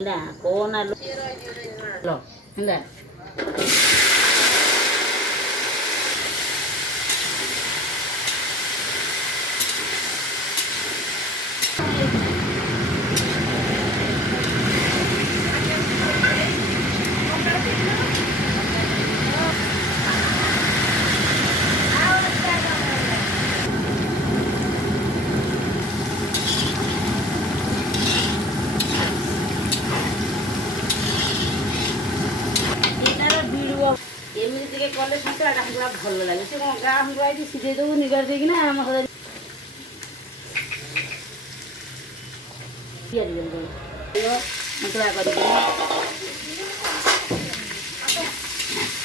ହେଲା ହେଲା ଏମିତି ଟିକେ କଲେ ସନ୍ତୁଳାଟା ପୁରା ଭଲ ଲାଗେ। ସେ କ'ଣ ଗାଁ ହଙ୍ଗୁଆ ଏଠି ସିଝେଇ ଦେବୁ ନିଗାଡ଼ି ଦେଇକିନା ଆମ ତିଆରି କରିଦେବୁ ସନ୍ତୁଳା କରିକି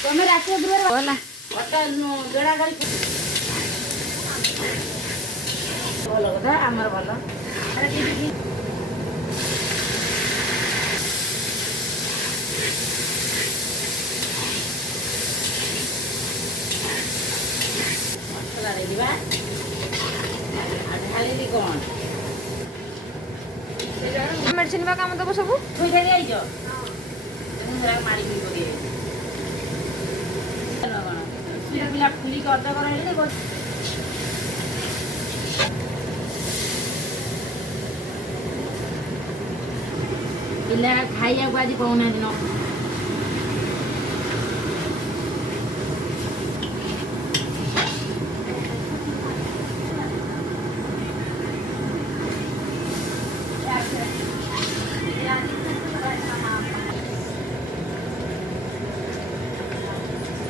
ତମେ ରାତିରେ ଦୂରରେ ହେଲା ଅଟା ବେଳା ଗାଡ଼ି ଭଲ କଥା ଆମର ଭଲ ଯିବା ଢାଳିଲି କ'ଣ ମେଡିସିନ ବା କାମ ଦେବ ସବୁ ଥୋଇ ଖାଇ ଯାଇଛ ମାରିକି ପିଲା ଫୁଲିକି ଅର୍ଦ୍ଧ କରାଇଲେ ପିଲା ଖାଇବାକୁ ଆଜି ପାଉନାହାନ୍ତି